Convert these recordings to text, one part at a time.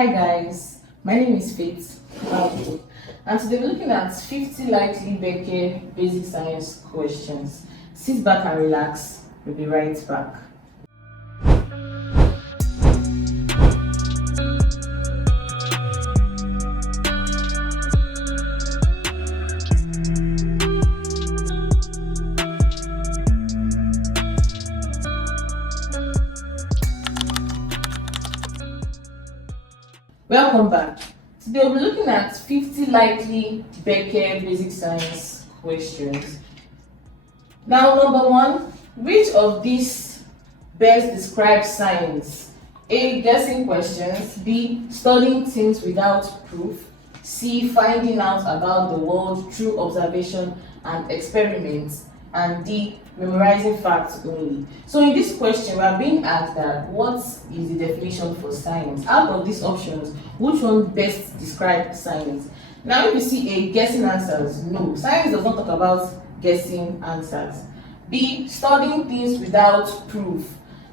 Hi guys, my name is Faith, and today we're looking at 50 likely BECE basic science questions. Sit back and relax, we'll be right back. Welcome back. Today we'll be looking at 50 likely BECE basic science questions. Now, number one, which of these best describes science? A. Guessing questions. B. Studying things without proof. C. Finding out about the world through observation and experiments. And D. Memorizing facts only. So in this question, we are being asked that what is the definition for science? Out of these options, which one best describes science? Now, if you see A, guessing answers, no. Science does not talk about guessing answers. B, studying things without proof.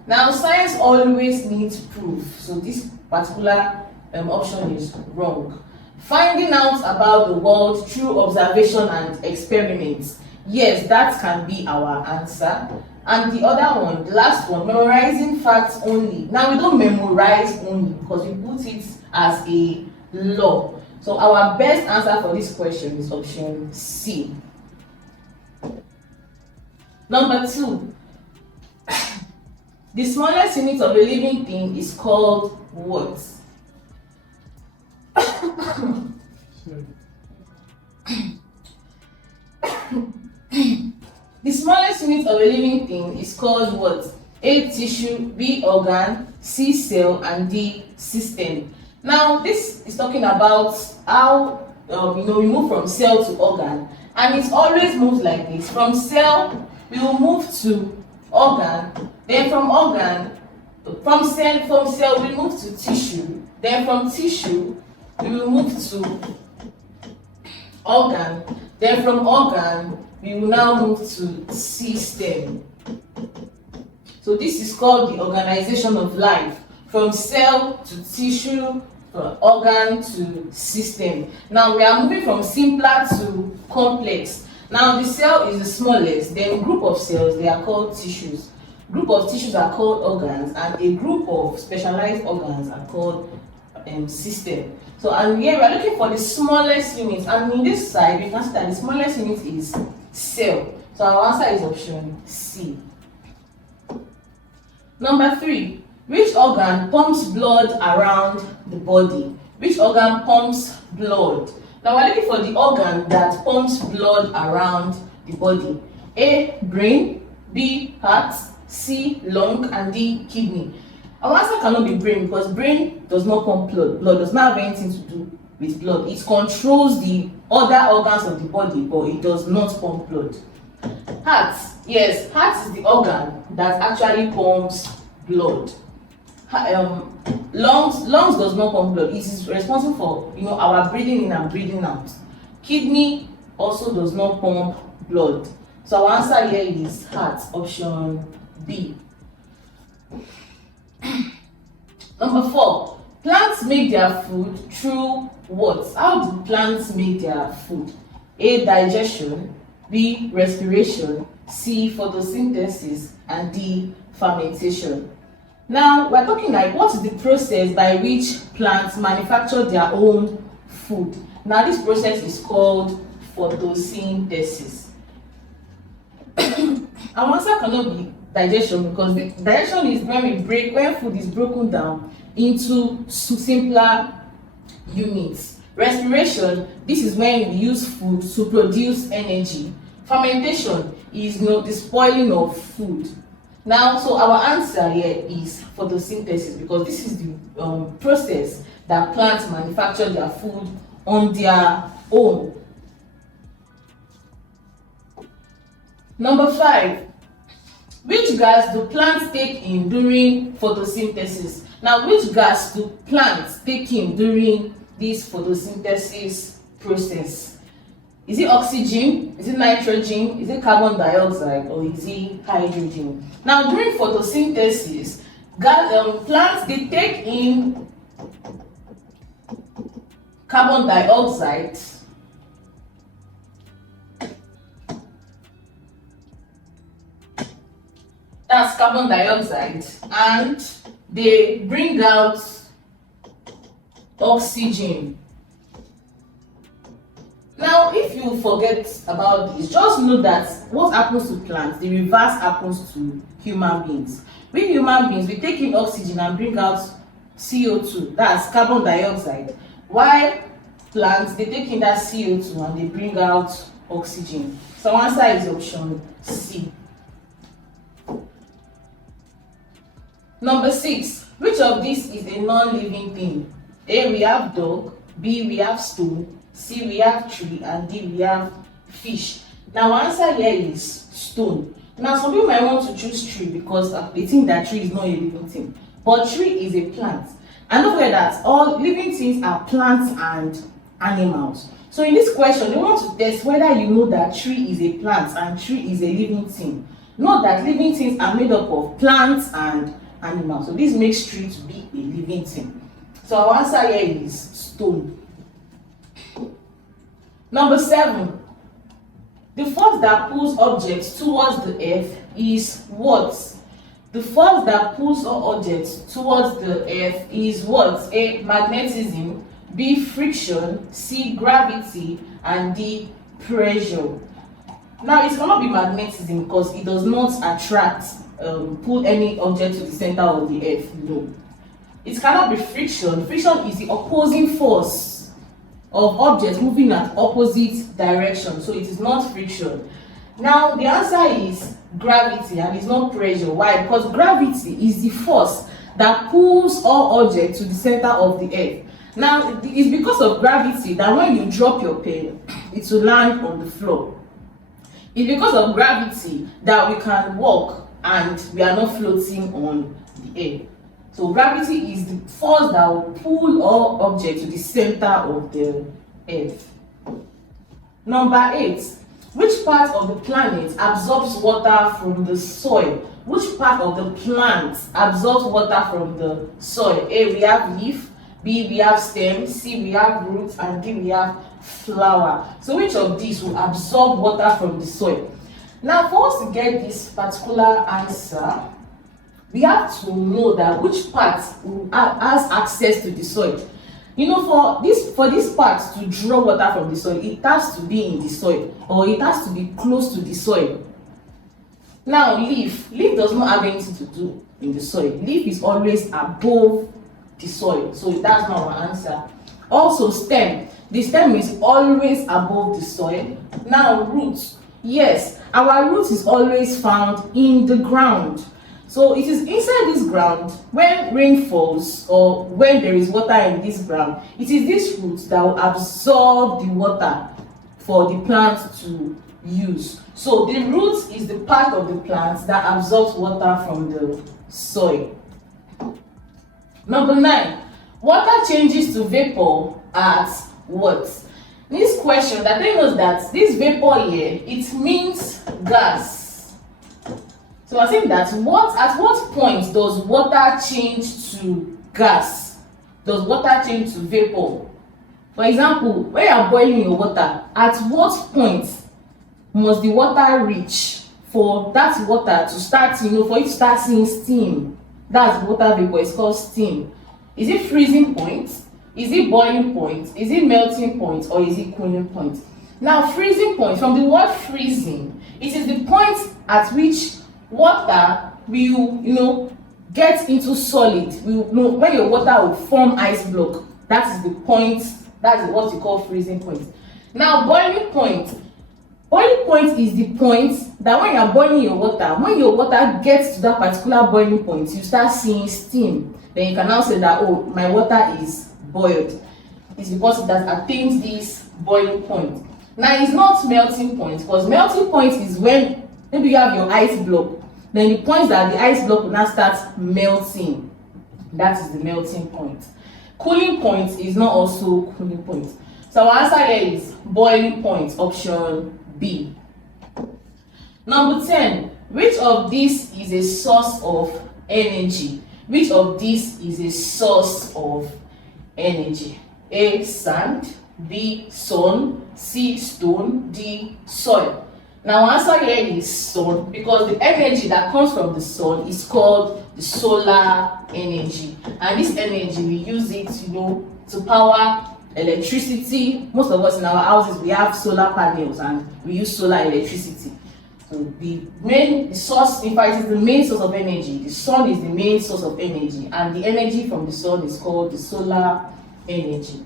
Now, science always needs proof, so this particular option is wrong. Finding out about the world through observation and experiments. Yes, that can be our answer. And the other one, the last one, memorizing facts only. Now, we don't memorize only because we put it as a law. So our best answer for this question is option C. Number two, the smallest unit of a living thing is called what? The smallest unit of a living thing is called what? A. Tissue, B. Organ, C. Cell, and D. System. Now, this is talking about how we move from cell to organ, and it always moves like this. From cell, we will move to organ. Then from cell we move to tissue. Then from tissue, we will move to organ. Then from organ, we will now move to system. So this is called the organization of life, from cell to tissue, from organ to system. Now we are moving from simpler to complex. Now the cell is the smallest, then group of cells, they are called tissues. Group of tissues are called organs, and a group of specialized organs are called system. So, and here we are looking for the smallest unit, and in this side we can see that the smallest unit is cell. So our answer is option C. Number three, which organ pumps blood around the body? Which organ pumps blood? Now we're looking for the organ that pumps blood around the body. A. Brain, B. Heart, C. Lung, and D. Kidney. Our answer cannot be brain because brain does not pump blood. Blood does not have anything to do with blood. It controls the other organs of the body, but it does not pump blood. Heart, yes, heart is the organ that actually pumps blood. Lungs does not pump blood. It is responsible for our breathing in and breathing out. Kidney also does not pump blood. So our answer here is heart, option B. Number four, plants make their food through what? How do plants make their food? A. Digestion, B. Respiration, C. Photosynthesis, and D. Fermentation. Now we're talking like what is the process by which plants manufacture their own food? Now this process is called photosynthesis. Our answer cannot be digestion because the digestion is when food is broken down into simpler units. Respiration, this is when we use food to produce energy. Fermentation is the spoiling of food. Now, so our answer here is photosynthesis because this is the process that plants manufacture their food on their own. Number five, which gas do plants take in during photosynthesis? Now, which gas do plants take in during this photosynthesis process? Is it oxygen? Is it nitrogen? Is it carbon dioxide? Or is it hydrogen? Now, during photosynthesis, plants, they take in carbon dioxide, that's carbon dioxide, and they bring out oxygen. Now, if you forget about this, just know that what happens to plants, the reverse happens to human beings. We human beings, we take in oxygen and bring out CO2, that's carbon dioxide, while plants, they take in that CO2 and they bring out oxygen. So answer is option C. Number 6, which of these is a non-living thing? A, we have dog, B, we have stone, C, we have tree, and D, we have fish. Now answer here is stone. Now some people might want to choose tree because they think that tree is not a living thing, but tree is a plant. And don't forget that all living things are plants and animals. So in this question, they want to test whether you know that tree is a plant and tree is a living thing. Note that living things are made up of plants and animals. So this makes tree to be a living thing. So our answer here is stone. Number 7. The force that pulls objects towards the earth is what? The force that pulls all objects towards the earth is what? A, magnetism, B, friction, C, gravity, and D, pressure. Now it cannot be magnetism because it does not attract, pull any object to the center of the earth. No. It cannot be friction. Friction is the opposing force of objects moving at opposite direction, so it is not friction. Now the answer is gravity, and it's not pressure. Why? Because gravity is the force that pulls all objects to the center of the earth. Now it's because of gravity that when you drop your pen, it will land on the floor. It's because of gravity that we can walk and we are not floating on the air. So gravity is the force that will pull all objects to the center of the earth. Number 8. Which part of the planet absorbs water from the soil? Which part of the plant absorbs water from the soil? A, we have leaf, B, we have stem, C, we have roots, and D, we have flower. So which of these will absorb water from the soil? Now for us to get this particular answer, we have to know that which part has access to the soil. You know, for this part to draw water from the soil, it has to be in the soil, or it has to be close to the soil. Now leaf does not have anything to do in the soil. Leaf is always above the soil, so that's not our answer. Also stem, the stem is always above the soil. Now roots, yes, our roots is always found in the ground. So it is inside this ground. When rain falls or when there is water in this ground, it is this root that will absorb the water for the plant to use. So the root is the part of the plant that absorbs water from the soil. Number 9. Water changes to vapor at what? This question that telling us that this vapor here, it means gas. So I think that at what point does water change to gas? Does water change to vapor? For example, when you are boiling your water, at what point must the water reach for that water to start, for it to start seeing steam? That's water vapor, it's called steam. Is it freezing point? Is it boiling point? Is it melting point? Or is it cooling point? Now freezing point, from the word freezing, it is the point at which water will get into solid. When your water will form ice block, that is the point. That's what you call freezing point. Now boiling point is the point that when you are boiling your water, when your water gets to that particular boiling point, you start seeing steam. Then you can now say that, oh, my water is boiled. It's because it has attained this boiling point. Now it's not melting point, because melting point is when maybe you have your ice block, then the point that the ice block will now start melting. That is the melting point. Cooling point is not also cooling point. So our answer here is boiling point, option B. Number 10. Which of these is a source of energy? Which of these is a source of energy? A. Sand, B. Sun, C. Stone, D. Soil. Now answer here is sun, because the energy that comes from the sun is called the solar energy, and this energy we use it, to power electricity. Most of us in our houses, we have solar panels and we use solar electricity. So the source, in fact, is the main source of energy. The sun is the main source of energy, and the energy from the sun is called the solar energy.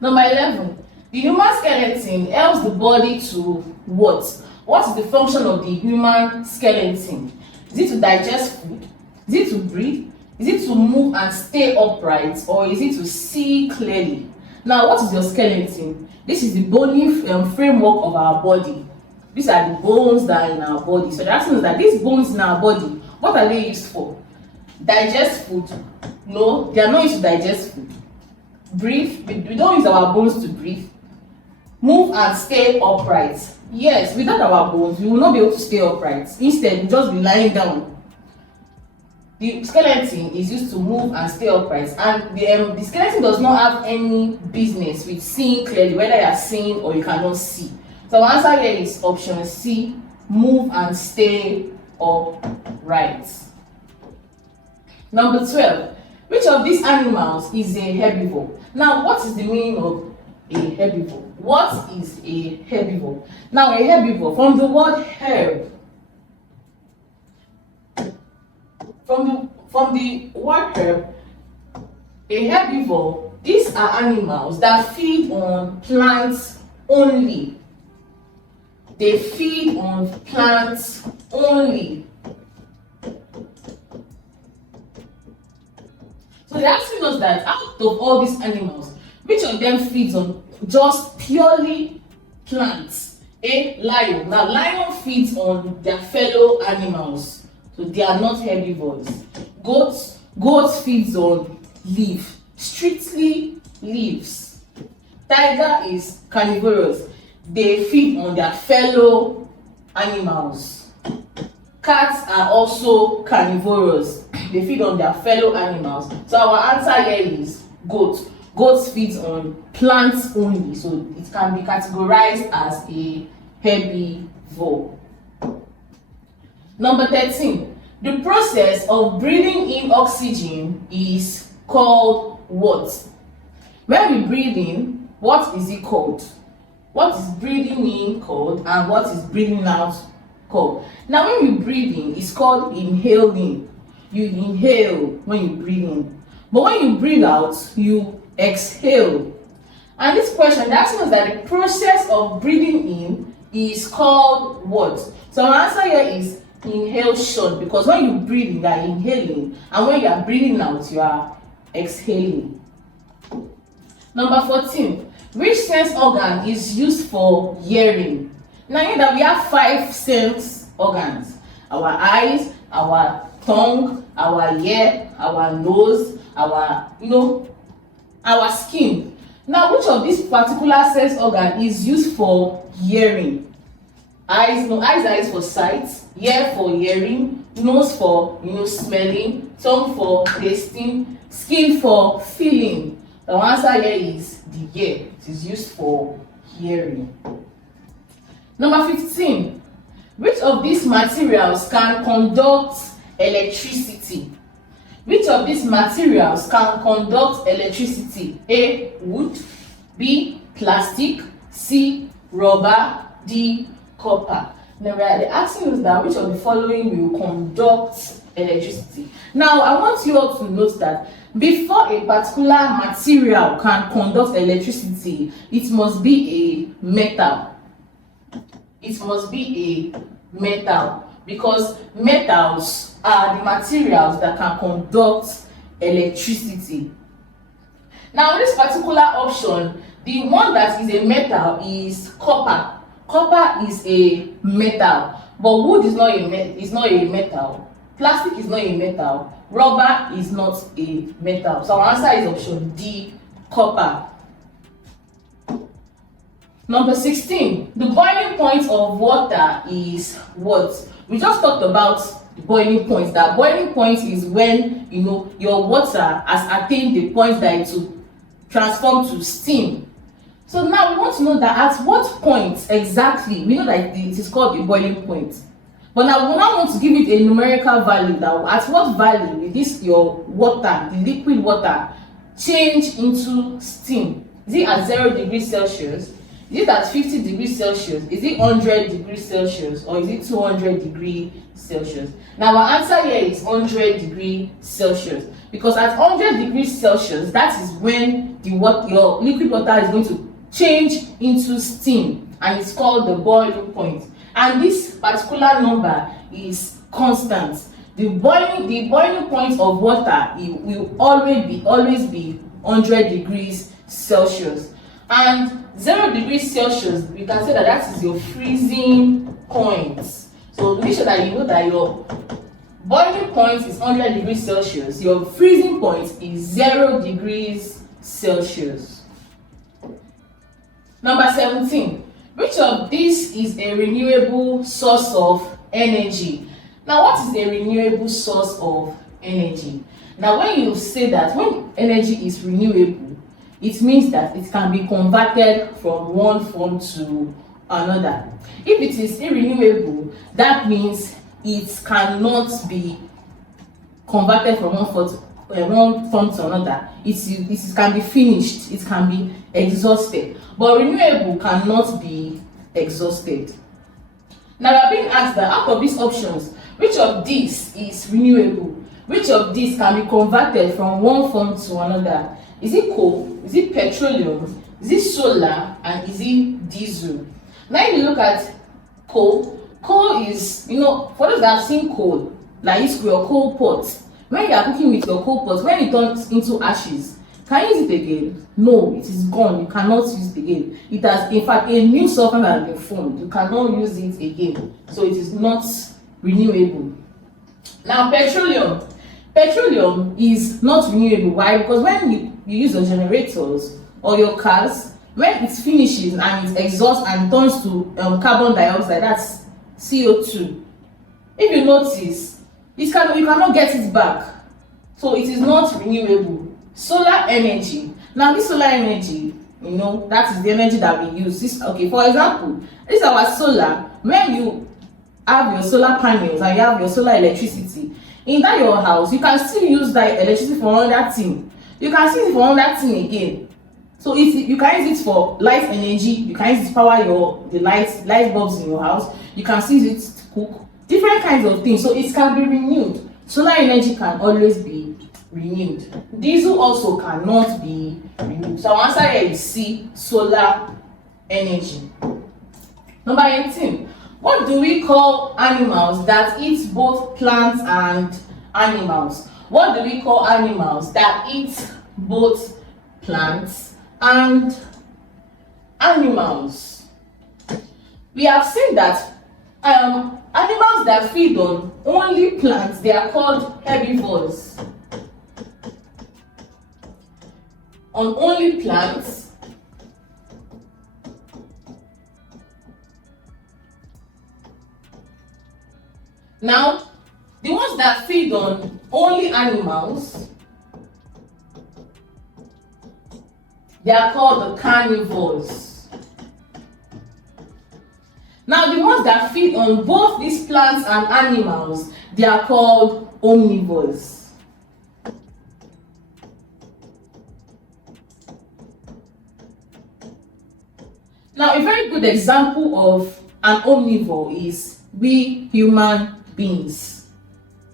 Number 11. The human skeleton helps the body to what? What is the function of the human skeleton? Is it to digest food? Is it to breathe? Is it to move and stay upright? Or is it to see clearly? Now, what is your skeleton? This is the bony framework of our body. These are the bones that are in our body. So that means that these bones in our body, what are they used for? Digest food? No, they are not used to digest food. Breathe? We don't use our bones to breathe. Move and stay upright? Yes, without our bones, we will not be able to stay upright. Instead, we'll just be lying down. The skeleton is used to move and stay upright, and the skeleton does not have any business with seeing clearly, whether you are seeing or you cannot see. So our answer here is option C, move and stay upright. Number 12. Which of these animals is a herbivore? Now, what is the meaning of a herbivore? What is a herbivore? Now, a herbivore, from the word herb, from the word herb, a herbivore, these are animals that feed on plants only. They feed on plants only. So they're asking us that out of all these animals, which of them feeds on just purely plants? A. Lion. Now, lion feeds on their fellow animals, so they are not herbivores. Goats feeds on leaf, strictly leaves. Tiger is carnivorous. They feed on their fellow animals. Cats are also carnivorous. They feed on their fellow animals. So our answer here is goat. Goats feed on plants only, so it can be categorized as a herbivore. Number 13. The process of breathing in oxygen is called what? When we breathe in, what is it called? What is breathing in called, and what is breathing out called? Now, when you breathe in, it's called inhaling. You inhale when you breathe in, but when you breathe out, you exhale. And this question asks us that the process of breathing in is called what? So our answer here is inhalation, because when you breathe in, you are inhaling, and when you are breathing out, you are exhaling. Number 14. Which sense organ is used for hearing? Now, you know that we have 5 sense organs: our eyes, our tongue, our ear, our nose, our skin. Now, which of these particular sense organ is used for hearing? Eyes are used for sight, ear for hearing, nose for smelling, tongue for tasting, skin for feeling. The answer here is the ear. It is used for hearing. Number 15. Which of these materials can conduct electricity? Which of these materials can conduct electricity? A. Wood, B. Plastic, C. Rubber, D. Copper. Now they're asking us that which of the following will conduct electricity. Now, I want you all to note that before a particular material can conduct electricity, it must be a metal. It must be a metal, because metals are the materials that can conduct electricity. Now, this particular option, the one that is a metal is copper. Copper is a metal, but wood is not a metal. Plastic is not a metal. Rubber is not a metal. So our answer is option D, copper. Number 16. The boiling point of water is what? We just talked about the boiling point. That boiling point is when your water has attained the point that it will transform to steam. So now we want to know that at what point exactly, we know that it is called a boiling point. But now we now want to give it a numerical value, that at what value will this your water, the liquid water, change into steam? Is it at 0 degrees Celsius? Is it at 50 degrees Celsius? Is it 100 degrees Celsius? Or is it 200 degrees Celsius? Now our answer here is 100 degrees Celsius. Because at 100 degrees Celsius, that is when your liquid water is going to change into steam. And it's called the boiling point. And this particular number is constant. The boiling point of water, it will always be 100 degrees Celsius. And 0 degrees Celsius, we can say that is your freezing point. So make sure that you know that your boiling point is 100 degrees Celsius. Your freezing point is 0 degrees Celsius. Number 17. Which of these is a renewable source of energy? Now, what is a renewable source of energy? Now, when you say that when energy is renewable, it means that it can be converted from one form to another. If it is irrenewable, that means it cannot be converted from one form to another. It can be finished, it can be exhausted, but renewable cannot be exhausted. Now we are being asked that out of these options, which of these is renewable? Which of these can be converted from one form to another? Is it coal? Is it petroleum? Is it solar? And is it diesel? Now if you look at coal is, for those that have seen coal, like your coal pot, when you are cooking with your coal pot, when it turns into ashes, can you use it again? No, it is gone. You cannot use it again. It has, in fact, a new sulfur has been formed. You cannot use it again. So it is not renewable. Now, petroleum is not renewable. Why? Because when you use your generators or your cars, when it finishes and it exhausts and turns to carbon dioxide, that's CO2. If you notice, you cannot get it back. So it is not renewable. Solar energy. Now this solar energy, that is the energy that we use. For example, this is our solar. When you have your solar panels and you have your solar electricity in that your house, you can still use that electricity for another thing. You can use it for another thing again. So you can use it for light energy. You can use it to power the light bulbs in your house. You can still use it to cook different kinds of things. So it can be renewed. Solar energy can always be renewed. Diesel also cannot be renewed. So our answer here is C, solar energy. Number 18. What do we call animals that eat both plants and animals? What do we call animals that eat both plants and animals? We have seen that animals that feed on only plants, they are called herbivores. On only plants, now the ones that feed on only animals, they are called the carnivores. Now the ones that feed on both these plants and animals, they are called omnivores. Now, a very good example of an omnivore is we human beings.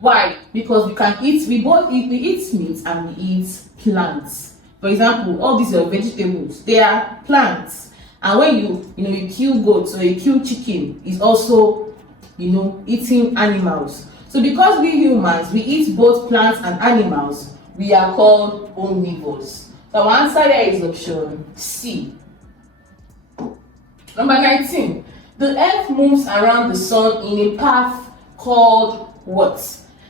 Why? Because we eat meat and we eat plants. For example, all these are vegetables, they are plants. And when you kill goats or you kill chicken, is also eating animals. So because we humans, we eat both plants and animals, we are called omnivores. So our answer here is option C. Number 19. The earth moves around the sun in a path called what?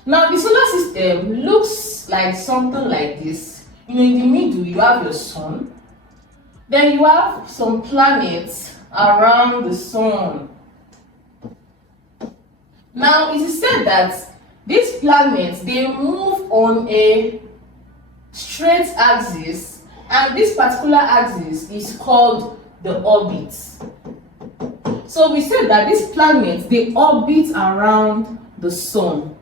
Now the solar system looks like something like this. In the middle you have your sun. Then you have some planets around the sun. Now it is said that these planets, they move on a straight axis and this particular axis is called the orbit. So we said that these planets, they orbit around the sun.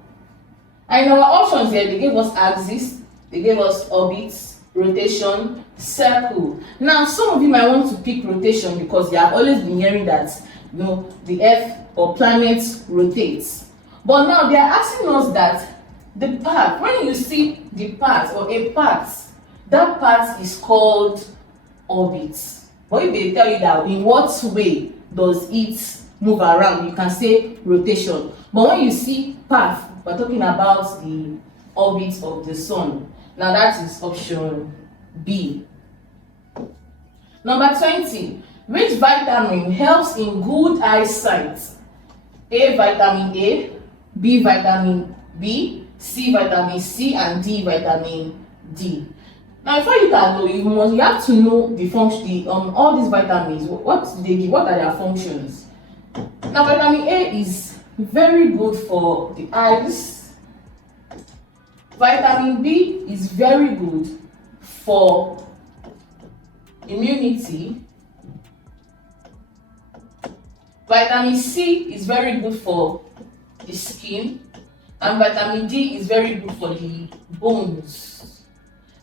And in our options here, they gave us axis, they gave us orbits, rotation, circle. Now, some of you might want to pick rotation because you have always been hearing that, you know, the Earth or planets rotates. But now they are asking us that the path, when you see the path or a path, that path is called orbit. But if they tell you that in what way does it move around, you can say rotation. But when you see path, we're talking about the orbit of the sun. Now that is option B. Number 20. Which vitamin helps in good eyesight? A, vitamin A, B, vitamin B, C, vitamin C, and D, vitamin D. Now, before you can know, you have to know the function, all these vitamins. What do they give? What are their functions? Now, vitamin A is very good for the eyes. Vitamin B is very good for immunity. Vitamin C is very good for the skin, and vitamin D is very good for the bones.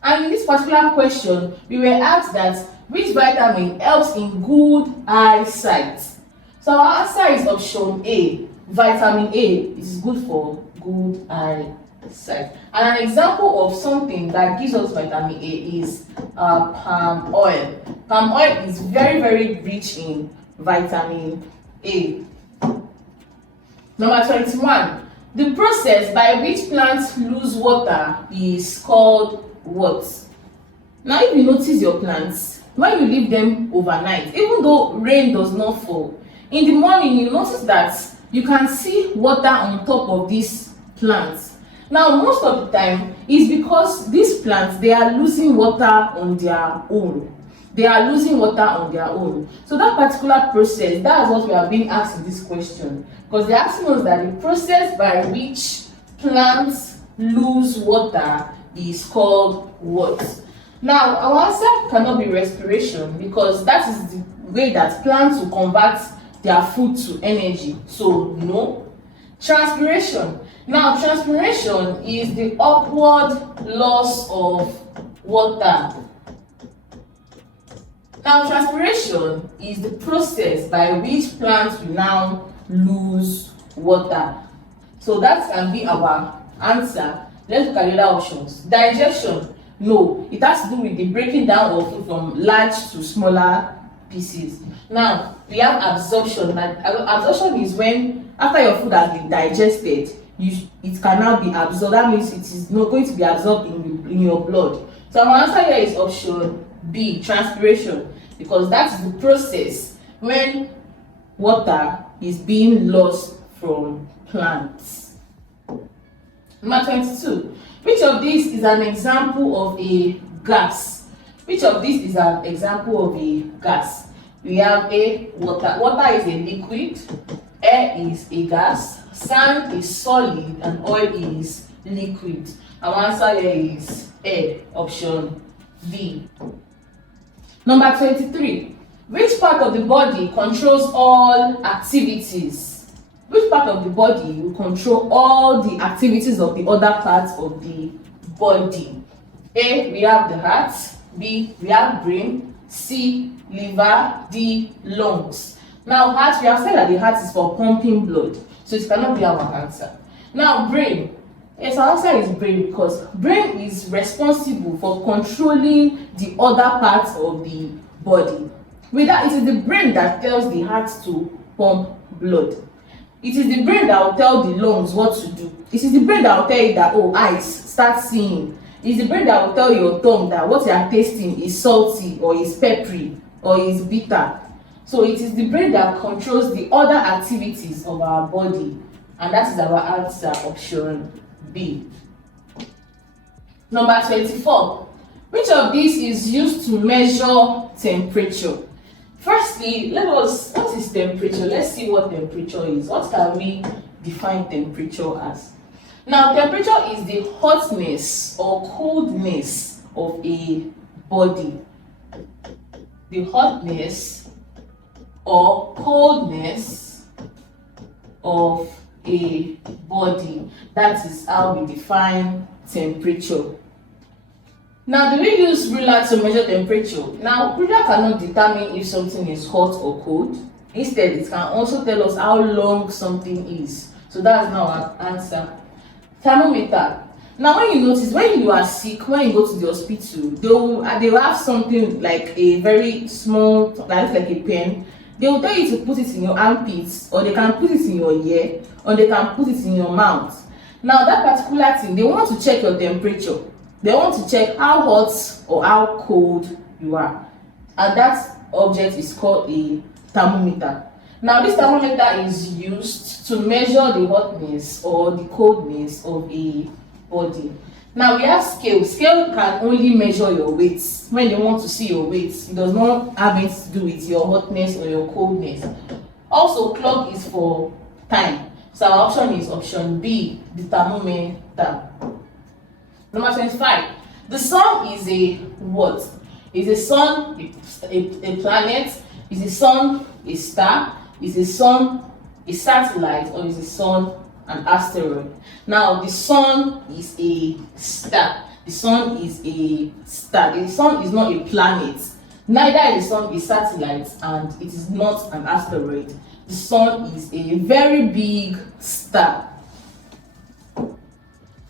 And in this particular question, we were asked that which vitamin helps in good eyesight. So our answer is option A. Vitamin A is good for good eyesight. And an example of something that gives us vitamin A is palm oil. Palm oil is very, very rich in vitamin A. Number 21. The process by which plants lose water is called what? Now, if you notice your plants, when you leave them overnight, even though rain does not fall, in the morning you notice that you can see water on top of these plants. Now, most of the time is because these plants, they are losing water on their own. They are losing water on their own. So that particular process, that is what we are being asked in this question. Because they're asking us that the process by which plants lose water is called what? Now, our answer cannot be respiration because that is the way that plants will convert their food to energy. So, no. Transpiration. Now, transpiration is the upward loss of water. Now, transpiration is the process by which plants will now lose water. So that can be our answer. Let's look at the other options. Digestion. No, it has to do with the breaking down of food from large to smaller pieces. Now, we have absorption. Absorption is when after your food has been digested, it can now be absorbed. That means it is not going to be absorbed in your blood. So our answer here is option B, transpiration, because that's the process when water is being lost from plants. Number 22. Which of these is an example of a gas? Which of these is an example of a gas? We have A, water. Water is a liquid, air is a gas, sand is solid, and oil is liquid. Our answer here is A, option B. Number 23. Which part of the body controls all activities? Which part of the body will control all the activities of the other parts of the body? A, we have the heart. B, we have brain. C, liver. D, lungs. Now, heart, we have said that the heart is for pumping blood, so it cannot be our answer. Now, brain. Yes, our answer is brain because brain is responsible for controlling the other parts of the body. With that, it is the brain that tells the heart to pump blood. It is the brain that will tell the lungs what to do. It is the brain that will tell you that, oh, eyes, start seeing. It is the brain that will tell your tongue that what you are tasting is salty or is peppery or is bitter. So it is the brain that controls the other activities of our body. And that is our answer, option B. Number 24. Which of these is used to measure temperature? Firstly, what is temperature? Let's see what temperature is. What can we define temperature as? Now, temperature is the hotness or coldness of a body. The hotness or coldness of a body. That is how we define temperature. Now, do we use ruler to measure temperature? Now, ruler cannot determine if something is hot or cold. Instead, it can also tell us how long something is. So that's now our answer. Thermometer. Now, when you notice, when you are sick, when you go to the hospital, they will have something like a very small, that looks like a pen. They will tell you to put it in your armpits, or they can put it in your ear, or they can put it in your mouth. Now, that particular thing, they want to check your temperature. They want to check how hot or how cold you are. And that object is called a thermometer. Now, this thermometer is used to measure the hotness or the coldness of a body. Now, we have scale. Scale can only measure your weight. When you want to see your weight, it does not have anything to do with your hotness or your coldness. Also, clock is for time. So our option is option B, the thermometer. Number 25. The sun is a what? Is the sun a planet? Is the sun a star? Is the sun a satellite, or is the sun an asteroid? Now, the sun is a star. The sun is a star. The sun is not a planet. Neither is the sun a satellite, and it is not an asteroid. The sun is a very big star.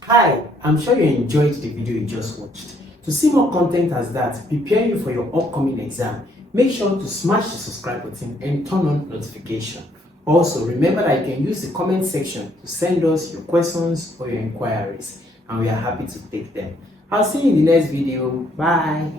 Hi, I'm sure you enjoyed the video you just watched. To see more content as that, preparing you for your upcoming exam, make sure to smash the subscribe button and turn on notification. Also, remember that you can use the comment section to send us your questions or your inquiries, and we are happy to take them. I'll see you in the next video. Bye.